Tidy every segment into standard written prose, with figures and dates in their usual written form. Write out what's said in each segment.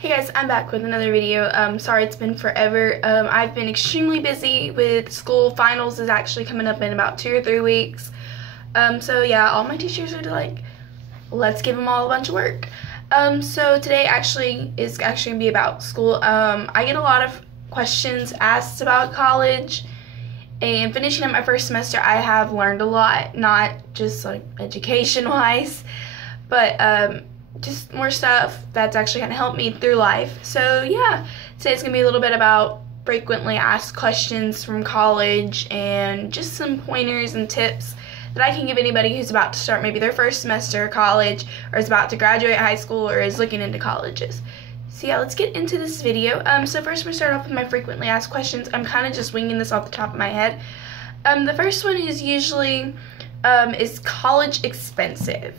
Hey guys, I'm back with another video. Sorry it's been forever. I've been extremely busy with school. Finals is actually coming up in about 2 or 3 weeks. So yeah, all my teachers are like, let's give them all a bunch of work. So today is actually gonna be about school. I get a lot of questions asked about college, and finishing up my first semester, I have learned a lot, not just like education-wise, but just more stuff that's actually going to help me through life. So yeah, today it's going to be a little bit about frequently asked questions from college and just some pointers and tips that I can give anybody who's about to start maybe their first semester of college, or is about to graduate high school, or is looking into colleges. So yeah, let's get into this video. So first I'm going to start off with my frequently asked questions. I'm kind of just winging this off the top of my head. The first one is usually, is college expensive?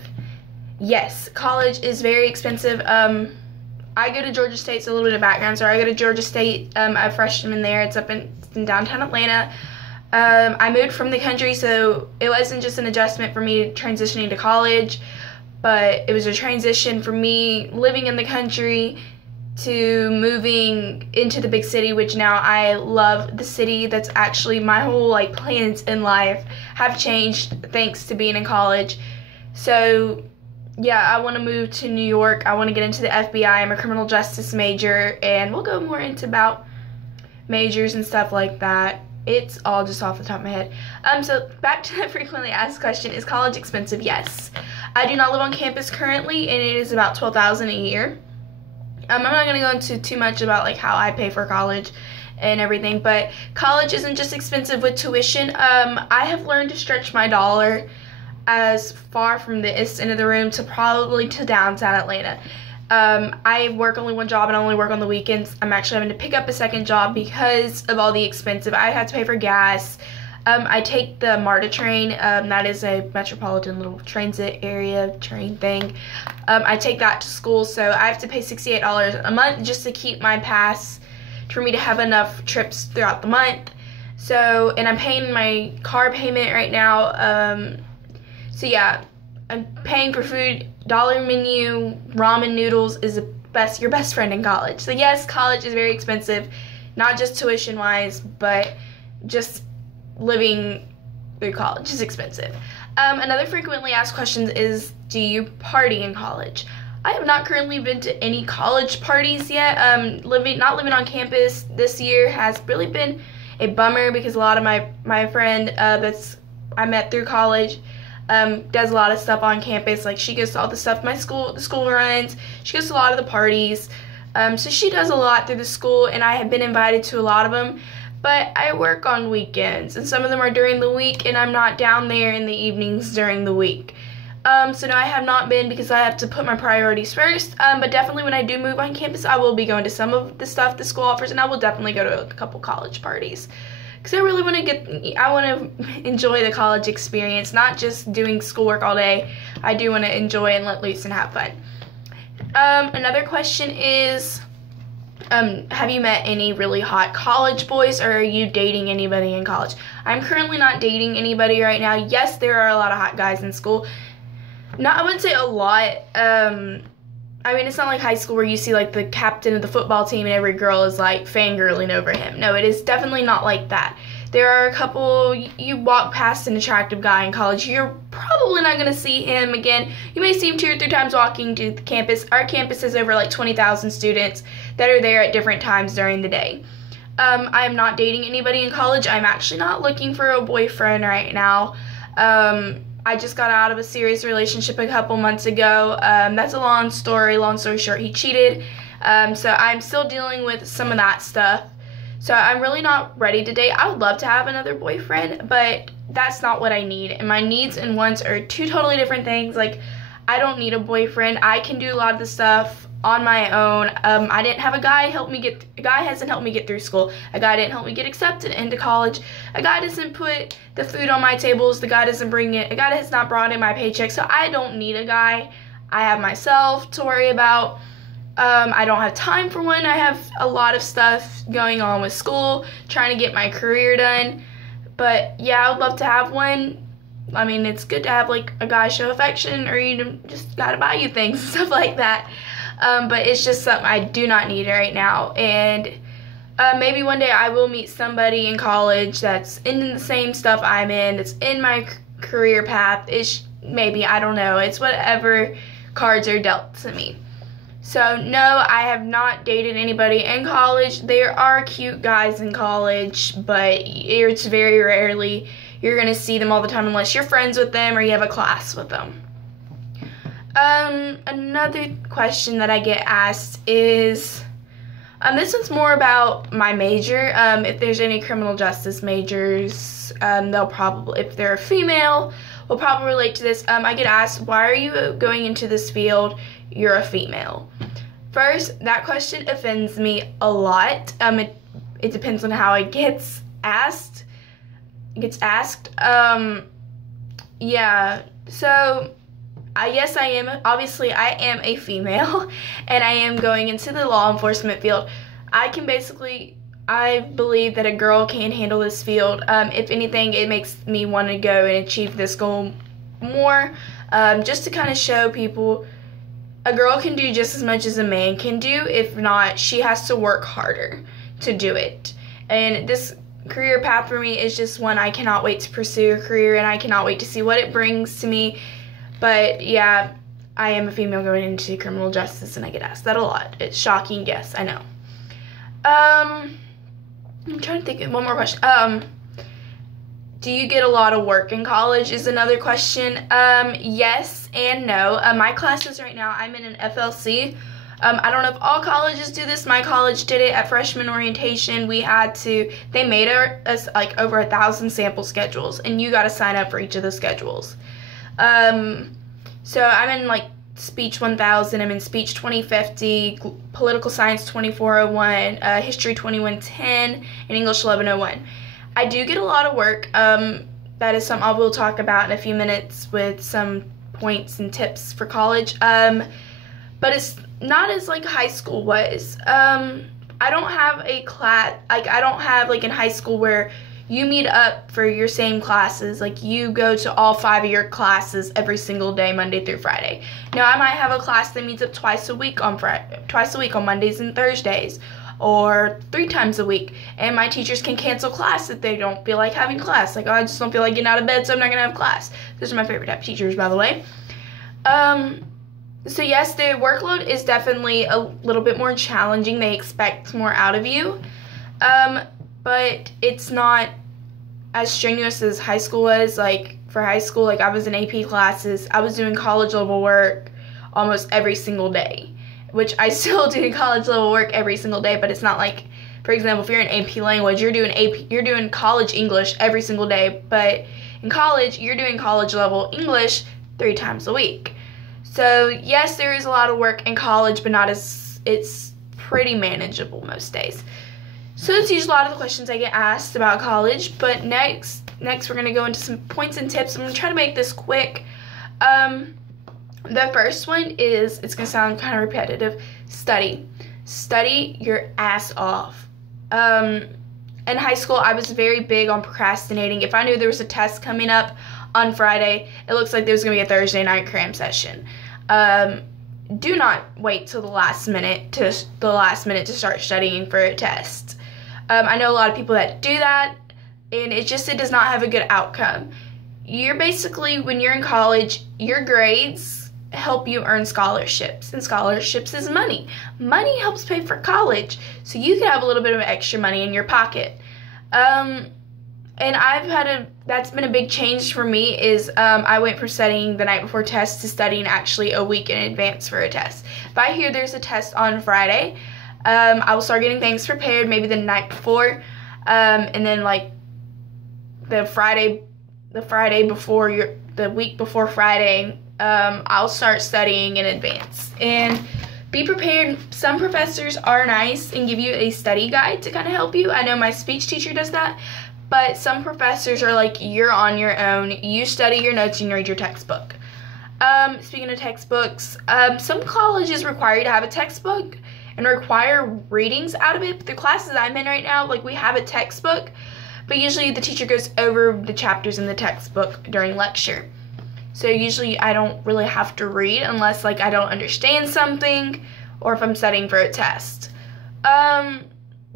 Yes, college is very expensive. I go to Georgia State, so a little bit of background. So I go to Georgia State. I'm a freshman there. It's in downtown Atlanta. I moved from the country, so it wasn't just an adjustment for me transitioning to college, but it was a transition for me living in the country to moving into the big city, which now I love the city. That's actually my whole plans in life have changed thanks to being in college. So yeah, I want to move to New York. I want to get into the FBI. I'm a criminal justice major, and we'll go more into about majors and stuff like that. It's all just off the top of my head. So back to the frequently asked question, is college expensive? Yes. I do not live on campus currently, and it is about $12,000 a year. I'm not going to go into too much about how I pay for college and everything, but college isn't just expensive with tuition. I have learned to stretch my dollar as far from the east end of the room to probably to downtown Atlanta. I work only one job and I only work on the weekends. I'm actually having to pick up a second job because of all the expensive. I have to pay for gas. I take the MARTA train. That is a metropolitan little transit area train thing. I take that to school, so I have to pay $68 a month just to keep my pass for me to have enough trips throughout the month. So, and I'm paying my car payment right now. So yeah, I'm paying for food. Dollar Menu ramen noodles is your best friend in college. So yes, college is very expensive, not just tuition wise, but just living through college is expensive. Another frequently asked question is, do you party in college? I have not currently been to any college parties yet. Not living on campus this year has really been a bummer, because a lot of my friend I met through college does a lot of stuff on campus. She goes to all the stuff the school runs. She goes to a lot of the parties. So she does a lot through the school, and I have been invited to a lot of them. But I work on weekends, and some of them are during the week, and I'm not down there in the evenings during the week. So no, I have not been, because I have to put my priorities first. But definitely when I do move on campus, I will be going to some of the stuff the school offers, and I will definitely go to a couple college parties. Because I really want to enjoy the college experience, not just doing schoolwork all day. I do want to enjoy and let loose and have fun. Another question is, have you met any really hot college boys, or are you dating anybody in college? I'm currently not dating anybody right now. Yes, there are a lot of hot guys in school. I wouldn't say a lot. I mean, it's not like high school where you see the captain of the football team and every girl is fangirling over him. No, it is definitely not like that. There are a couple, you walk past an attractive guy in college, you're probably not going to see him again. You may see him 2 or 3 times walking to the campus. Our campus has over 20,000 students that are there at different times during the day. I am not dating anybody in college. I'm actually not looking for a boyfriend right now. I just got out of a serious relationship a couple months ago. That's a long story. Long story short, he cheated. So I'm still dealing with some of that stuff. So I'm really not ready to date. I would love to have another boyfriend, but that's not what I need. And my needs and wants are 2 totally different things. I don't need a boyfriend. I can do a lot of the stuff on my own. I didn't have a guy hasn't helped me get through school. A guy didn't help me get accepted into college. A guy doesn't put the food on my tables. A guy has not brought in my paycheck. So I don't need a guy. I have myself to worry about. I don't have time for one. I have a lot of stuff going on with school, trying to get my career done. But yeah, I would love to have one. I mean, it's good to have a guy show affection, or just gotta buy you things and stuff like that. but it's just something I do not need right now. And maybe one day I will meet somebody in college that's in the same stuff I'm in, that's in my career path. Maybe, I don't know. It's whatever cards are dealt to me. So, no, I have not dated anybody in college. There are cute guys in college, but it's very rarely you're going to see them all the time unless you're friends with them or you have a class with them. Another question that I get asked is, this one's more about my major. If there's any criminal justice majors, they'll probably, if they're a female, will probably relate to this. I get asked, why are you going into this field? You're a female. First, that question offends me a lot. It depends on how it gets asked. Yeah, so yes, I am. Obviously, I am a female, and I am going into the law enforcement field. I believe that a girl can handle this field. If anything, it makes me want to go and achieve this goal more, just to kind of show people a girl can do just as much as a man can do. If not, she has to work harder to do it. And this career path for me is just one I cannot wait to pursue a career, and I cannot wait to see what it brings to me. But yeah, I am a female going into criminal justice, and I get asked that a lot. It's shocking, yes, I know. I'm trying to think of one more question. Do you get a lot of work in college is another question. Yes and no. My classes right now, I'm in an FLC. I don't know if all colleges do this. My college did it at freshman orientation. They made us like over 1,000 sample schedules, and you got to sign up for each of the schedules. So I'm in like Speech 1000, I'm in Speech 2050, Political Science 2401, History 2110, and English 1101. I do get a lot of work. That is something I will talk about in a few minutes with some points and tips for college. But it's not as like high school was. I don't have a class, I don't have like in high school where you meet up for your same classes, like you go to all 5 of your classes every single day, Monday through Friday. Now I might have a class that meets up twice a week on Mondays and Thursdays, or 3 times a week, and my teachers can cancel class if they don't feel like having class. Like, oh, I just don't feel like getting out of bed, so I'm not gonna have class. Those are my favorite type of teachers, by the way. So yes, the workload is definitely a little bit more challenging. They expect more out of you, but it's not as strenuous as high school was. Like, for high school, like, I was in AP classes. I was doing college level work almost every single day, which I still do college level work every single day, but it's not like, for example, if you're in AP language, you're doing college English every single day, but in college, you're doing college level English 3 times a week. So yes, there is a lot of work in college, but it's pretty manageable most days. So that's usually a lot of the questions I get asked about college, but next we're going to go into some points and tips. I'm going to try to make this quick. The first one is, it's going to sound kind of repetitive, study. Study your ass off. In high school, I was very big on procrastinating. If I knew there was a test coming up on Friday, it looks like there was going to be a Thursday night cram session. Do not wait till the last minute to start studying for a test. I know a lot of people that do that, and it does not have a good outcome. You're basically, when you're in college, your grades help you earn scholarships, and scholarships is money. Money helps pay for college, so you can have a little bit of extra money in your pocket. And that's been a big change for me is I went from studying the night before test to studying actually a week in advance for a test. If I hear there's a test on Friday, I will start getting things prepared maybe the night before, and then like the week before Friday, I'll start studying in advance. And be prepared. Some professors are nice and give you a study guide to kind of help you. I know my speech teacher does that, but some professors are like, you're on your own. You study your notes and you read your textbook. Speaking of textbooks, some colleges require you to have a textbook and require readings out of it. But the classes I'm in right now, like, we have a textbook, but usually the teacher goes over the chapters in the textbook during lecture. So usually I don't really have to read unless, like, I don't understand something or if I'm studying for a test.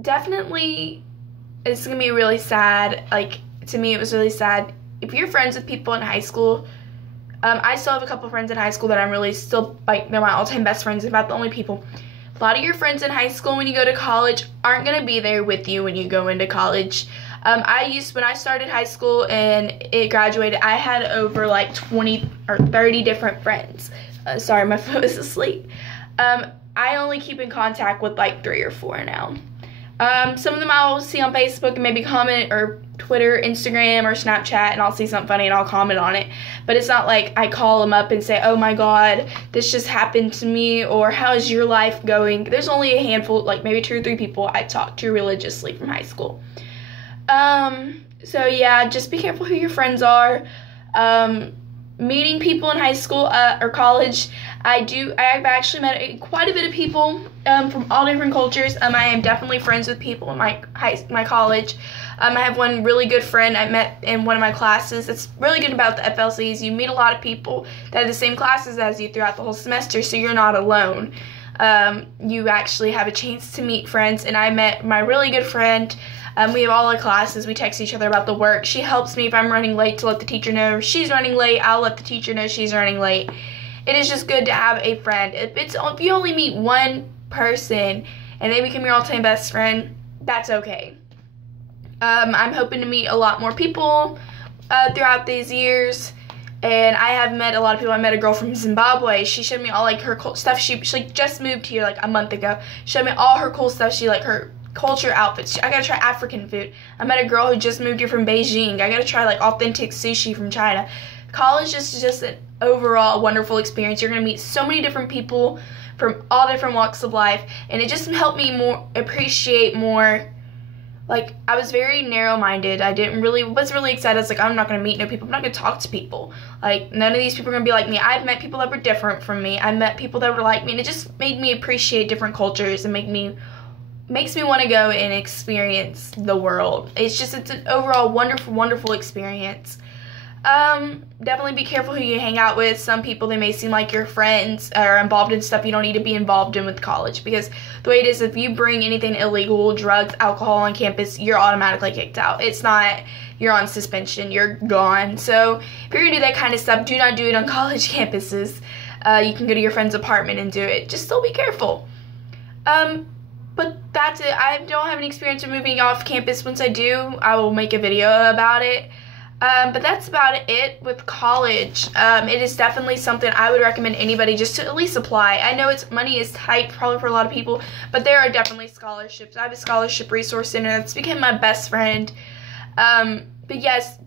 Definitely, it's going to be really sad. Like, to me, it was really sad. If you're friends with people in high school, I still have a couple friends in high school that I'm really still, like, they're my all-time best friends, about the only people. A lot of your friends in high school when you go to college aren't going to be there with you when you go into college. When I started high school and it graduated, I had over like 20 or 30 different friends. Sorry, my phone is asleep. I only keep in contact with like 3 or 4 now. Some of them I'll see on Facebook and maybe comment, or Twitter, Instagram, or Snapchat, and I'll see something funny and I'll comment on it. But it's not like I call them up and say, oh my god, this just happened to me, or how's your life going? There's only a handful, like maybe 2 or 3 people I talk to religiously from high school. So yeah, just be careful who your friends are. Meeting people in high school or college, I've actually met quite a bit of people from all different cultures. I am definitely friends with people in my college. I have one really good friend I met in one of my classes. That's really good about the FLCs. You meet a lot of people that have the same classes as you throughout the whole semester, so you're not alone. You actually have a chance to meet friends, and I met my really good friend. We have all our classes. We text each other about the work. She helps me if I'm running late to let the teacher know she's running late. I'll let the teacher know she's running late. It is just good to have a friend. If you only meet one person and they become your all-time best friend, that's okay. I'm hoping to meet a lot more people throughout these years. And I have met a lot of people. I met a girl from Zimbabwe. She showed me all like her cool stuff. She like just moved here like a month ago. She showed me all her cool stuff. She like her culture outfits. I gotta try African food. I met a girl who just moved here from Beijing. I gotta try like authentic sushi from China. College is just an overall wonderful experience. You're gonna meet so many different people from all different walks of life, and it just helped me more appreciate more. Like, I was very narrow-minded. I was really excited. I was like, I'm not going to meet no people. I'm not going to talk to people. Like, none of these people are going to be like me. I've met people that were different from me. I met people that were like me, and it just made me appreciate different cultures and makes me want to go and experience the world. It's an overall wonderful, wonderful experience. Definitely be careful who you hang out with. Some people, they may seem like your friends are involved in stuff you don't need to be involved in with college, because the way it is, if you bring anything illegal, drugs, alcohol on campus, you're automatically kicked out. It's not, you're on suspension, you're gone. So if you're gonna do that kind of stuff, do not do it on college campuses. You can go to your friend's apartment and do it. Just still be careful. But that's it. I don't have any experience of moving off campus. Once I do, I will make a video about it. But that's about it with college. It is definitely something I would recommend anybody just to at least apply. I know money is tight probably for a lot of people, but there are definitely scholarships. I have a scholarship resource center that's become my best friend. But yes,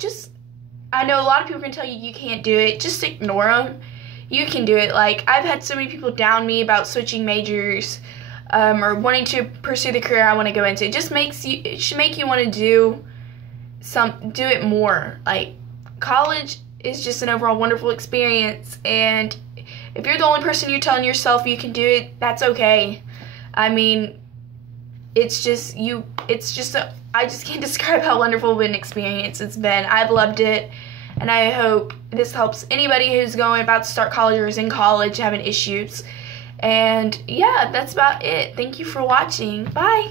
I know a lot of people can tell you you can't do it. Just ignore them. You can do it. Like, I've had so many people down me about switching majors, or wanting to pursue the career I want to go into. It should make you want to do it more. Like, college is just an overall wonderful experience, and if you're the only person you're telling yourself you can do it, that's okay. I mean, I just can't describe how wonderful of an experience it's been. I've loved it, and I hope this helps anybody who's about to start college or is in college having issues. And yeah, that's about it. Thank you for watching. Bye.